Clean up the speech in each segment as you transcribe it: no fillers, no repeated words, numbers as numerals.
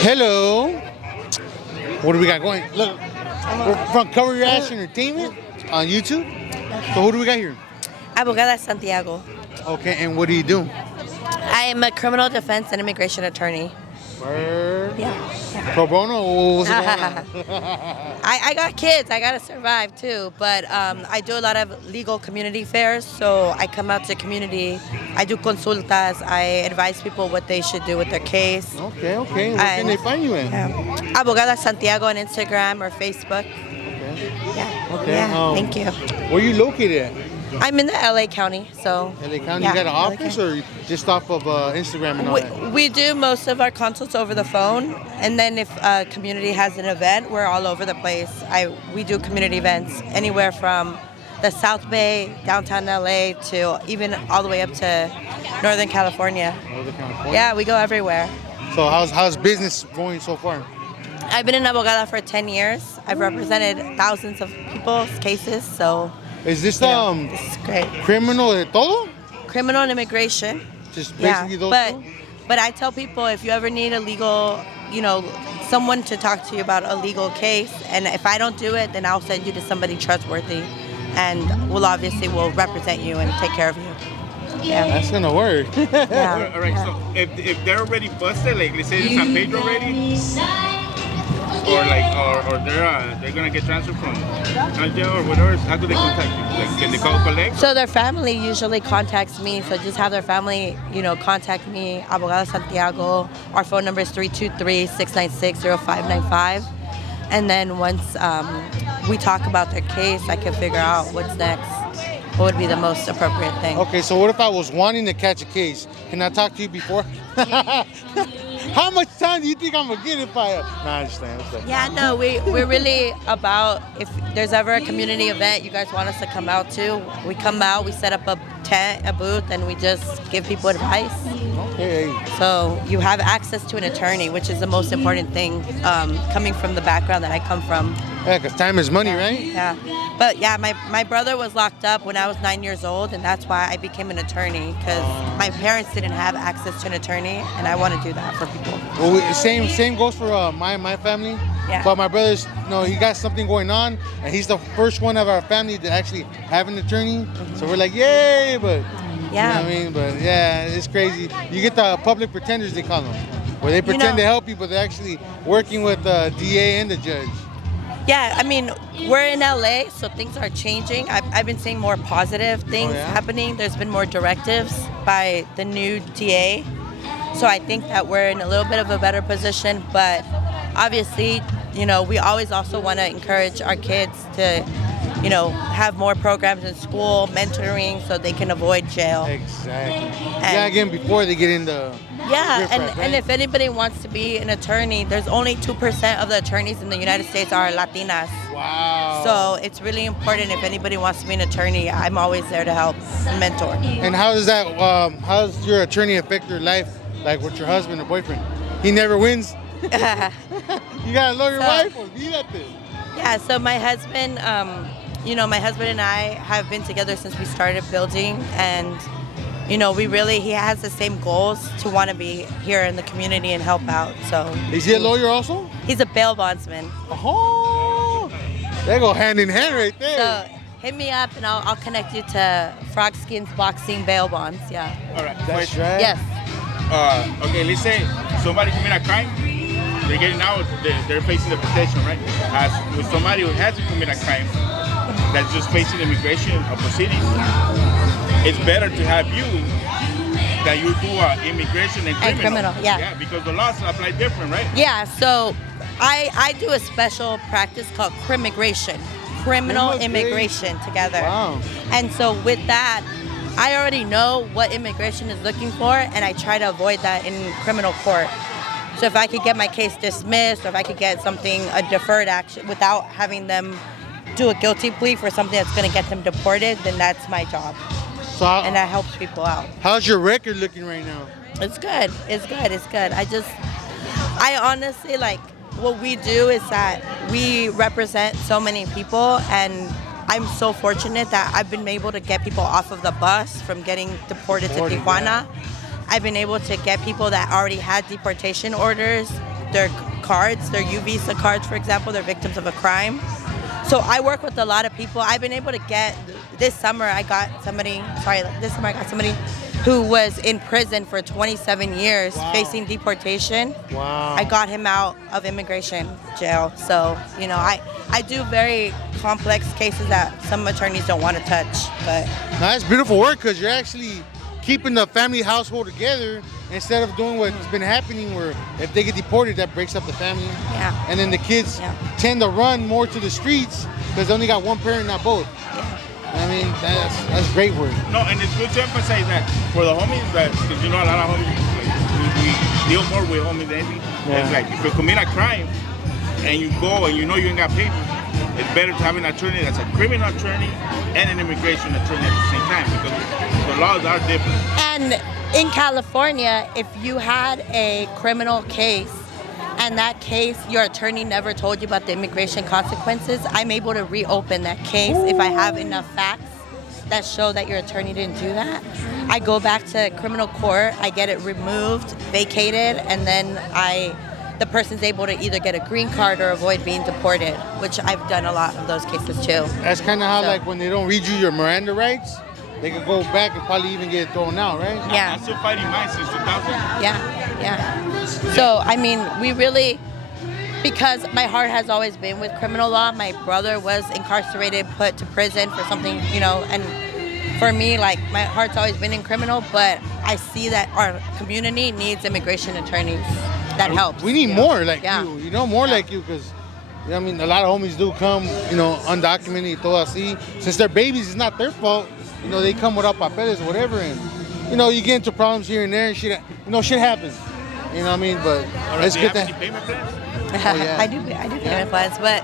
Hello. What do we got going? Look, we're from Cover Your Ass Entertainment on YouTube. So who do we got here? Abogada, Santiago. Okay, and what do you do? I am a criminal defense and immigration attorney. Word. Yeah. Pro bono? Or what's going on? I got kids. I got to survive too. But I do a lot of legal community fairs. So I come out to community. I do consultas. I advise people what they should do with their case. Okay. Where can they find you in? Abogada Santiago on Instagram or Facebook. Okay. Yeah. Okay. Yeah. Thank you. Where are you located at? I'm in the LA County, so. LA County. Yeah, You got an LA office County. or just off of Instagram and all that? We do most of our consults over the phone, and then if a community has an event, we're all over the place. We do community events anywhere from the South Bay, downtown LA, to even all the way up to Northern California. Northern California? Yeah, we go everywhere. So how's business going so far? I've been in Abogada for 10 years. I've represented thousands of people's cases, so. Is this This is great. criminal de todo? Criminal and immigration. Just basically those two? But I tell people if you ever need a legal, someone to talk to you about a legal case, and if I don't do it, then I'll send you to somebody trustworthy, and will represent you and take care of you. Yeah. That's gonna work. Yeah. All right. So if they're already busted, like let's say it's San Pedro already, or they're gonna get transferred from santiago or whatever, how do they contact you? Like can they call collect? So their family usually contacts me. So just have their family, contact me, Abogada Santiago. Our phone number is 323-696-0595. And then once we talk about their case, I can figure out what's next. What would be the most appropriate thing? Okay, so what if I was wanting to catch a case? Can I talk to you before? How much time do you think I'm gonna get if I? Nah, I understand. Yeah, no, we're really about if there's ever a community event you guys want us to come out to, we come out, we set up a tent, a booth, and we just give people advice. Okay. So you have access to an attorney, which is the most important thing, coming from the background that I come from. Yeah, because time is money, right? Yeah. But yeah, my brother was locked up when I was 9 years old, and that's why I became an attorney, because my parents didn't have access to an attorney, and I want to do that for people. Well, same goes for my family. Yeah. But my brother's, he got something going on, and he's the first one of our family to actually have an attorney. So we're like, yay! But Yeah. you know what I mean? But yeah, it's crazy. You get the public pretenders, they call them, where they pretend to help you, but they're actually working with the DA and the judge. Yeah, I mean, we're in LA, so things are changing. I've been seeing more positive things happening. There's been more directives by the new DA. So I think that we're in a little bit of a better position. But obviously, we always also want to encourage our kids to, have more programs in school, mentoring, so they can avoid jail. Exactly. Again, before they get into and if anybody wants to be an attorney, there's only 2% of the attorneys in the United States are Latinas. Wow. So it's really important if anybody wants to be an attorney, I'm always there to help and mentor. And how does that? How does your attorney affect your life, like with your husband or boyfriend? He never wins. You gotta love your wife or be that thing. Yeah. So my husband, my husband and I have been together since we started building, and he has the same goals to want to be here in the community and help out. So is he a lawyer also? He's a bail bondsman. Oh, they go hand in hand right there. So hit me up and I'll connect you to Frog Skins Boxing bail bonds. Yeah. All right. That's right. Yes. Okay, let's say somebody commit a crime, they're getting out, they're facing the protection, right? As with somebody who hasn't committed a crime, that's just facing immigration proceedings, it's better to have you that you do immigration and criminal. Yeah, because the laws apply different, right? Yeah, so I do a special practice called crimmigration, criminal immigration together. Wow. And so with that, I already know what immigration is looking for, and I try to avoid that in criminal court. So if I could get my case dismissed, or if I could get a deferred action without having them do a guilty plea for something that's going to get them deported, then that's my job. And that helps people out. How's your record looking right now? It's good. It's good. I honestly, what we do is that we represent so many people, and I'm so fortunate that I've been able to get people off of the bus from getting deported to Tijuana. I've been able to get people that already had deportation orders, their cards, their U visa cards, for example, they're victims of a crime. So I work with a lot of people. I've been able to get, this summer I got somebody who was in prison for 27 years facing deportation. Wow. I got him out of immigration jail. So, you know, I do very complex cases that some attorneys don't want to touch. But Now, that's beautiful work because you're actually keeping the family household together instead of doing what's been happening where if they get deported, that breaks up the family. Yeah. And then the kids tend to run more to the streets because they only got one parent, not both. I mean, that's great work. No, and it's good to emphasize that for the homies, that because you know a lot of homies, we deal more with homies than anything. Yeah. It's like if you commit a crime and you go and you know you ain't got papers, it's better to have an attorney that's a criminal attorney and an immigration attorney at the same time because the laws are different. And in California, if you had a criminal case and that case, your attorney never told you about the immigration consequences, I'm able to reopen that case if I have enough facts that show that your attorney didn't do that. I go back to criminal court, I get it removed, vacated, and then the person's able to either get a green card or avoid being deported, which I've done a lot of those cases too. That's kind of how, like, when they don't read you your Miranda rights, they could go back and probably even get thrown out, right? Yeah. I'm still fighting mine since 2000. Yeah. So, I mean, we really, because my heart has always been with criminal law. My brother was incarcerated, put to prison for something, you know, and for me, like, my heart's always been in criminal, but I see that our community needs immigration attorneys. That helps. We need more like Yeah. you, more like you, because, I mean, a lot of homies do come, undocumented, y todo así. Since they're babies, it's not their fault. They come without papeles or whatever, and, you get into problems here and there, and shit, shit happens. You know what I mean? But it's Do you good have to... any payment plans? Yeah. I do payment plans, but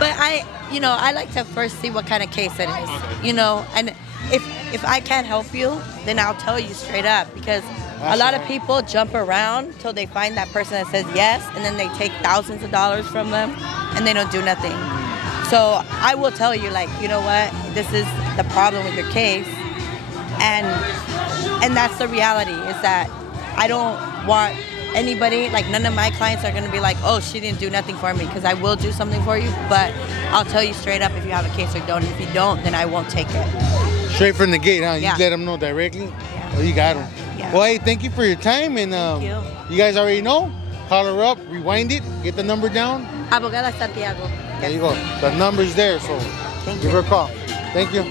I like to first see what kind of case it is, and if I can't help you, then I'll tell you straight up, because a lot of people jump around till they find that person that says yes, and then they take thousands of dollars from them, and they don't do nothing. So I will tell you, like, you know what, this is the problem with your case, and that's the reality, is that I don't want anybody, like, none of my clients are going to be like, oh, she didn't do nothing for me, because I will do something for you, but I'll tell you straight up if you have a case or don't. If you don't, then I won't take it. Straight from the gate, huh? Yeah. You let them know directly? Yeah. Oh, you got them. Yeah. Well, hey, thank you for your time, and Thank you. you guys already know. Call her up, rewind it, get the number down. Abogada, Santiago. There you go. The number's there, so give her a call. Thank you.